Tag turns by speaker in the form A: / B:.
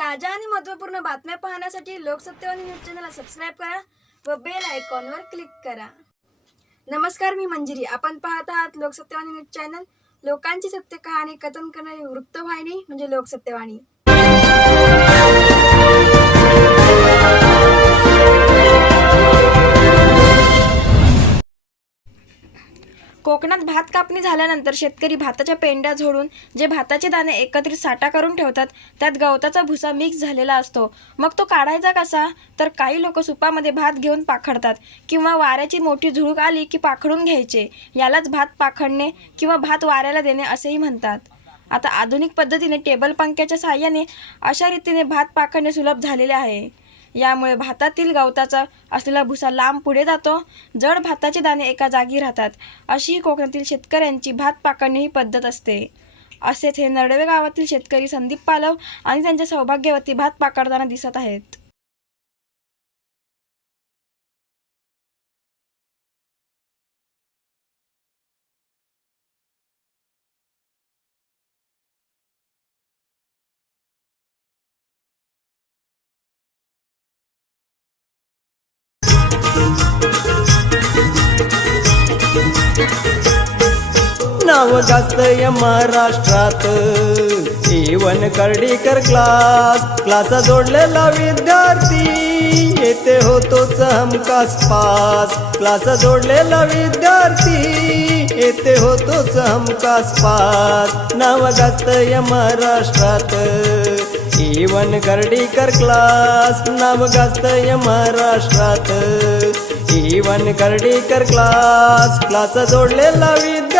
A: ताज्या आणि महत्त्वपूर्ण बातम्या पाहण्यासाठी लोकसत्यवाणी न्यूज चॅनलला सबस्क्राईब करा व बेल आयकॉनवर क्लिक करा. नमस्कार मी मंजिरी. आपण पाहत आहात लोकसत्यवाणी न्यूज चॅनल. लोकांची सत्य कहाणी कथन करणारी वृत्तवाहिनी म्हणजे लोकसत्यवाणी. कोकणात भात कापणी झाल्यानंतर शेतकरी भाताच्या पेंड्या झोडून जे भाताचे दाणे एकत्रित साठा करून ठेवतात त्यात गवताचा भुसा मिक्स झालेला असतो. मग तो काढायचा कसा? तर काही लोक सुपामध्ये भात घेऊन पाखडतात किंवा वाऱ्याची मोठी झुळूक आली की पाखडून घ्यायचे. यालाच भात पाखडणे किंवा भात वाऱ्याला देणे असेही म्हणतात. आता आधुनिक पद्धतीने टेबल पंख्याच्या सहाय्याने अशा रीतीने भात पाखडणे सुलभ झालेले आहे. यामुळे भातातील गवताचा असलेला भुसा लांब पुढे जातो. जड भाताचे दाणे एका जागी राहतात. अशी कोकणातील शेतकऱ्यांची भात पाकडणे ही पद्धत असते. असेच हे नरडवे गावातील शेतकरी संदीप पालव आणि त्यांच्या सौभाग्यवती भात पाकडताना दिसत आहेत.
B: नाव जास्त या महाराष्ट्रात. जीवन कर्डीकर क्लास क्लास जोडलेला विद्यार्थी. येथे होतोच हमखास पास क्लास जोडलेला विद्यार्थी. येथे होतोच हमखास पास नाव जास्त या महाराष्ट्रात. जीवन कर्डीकर क्लास नाव गाजत या महाराष्ट्रात. जीवन कर्डीकर क्लास क्लास जोडलेला विद्यार्थी.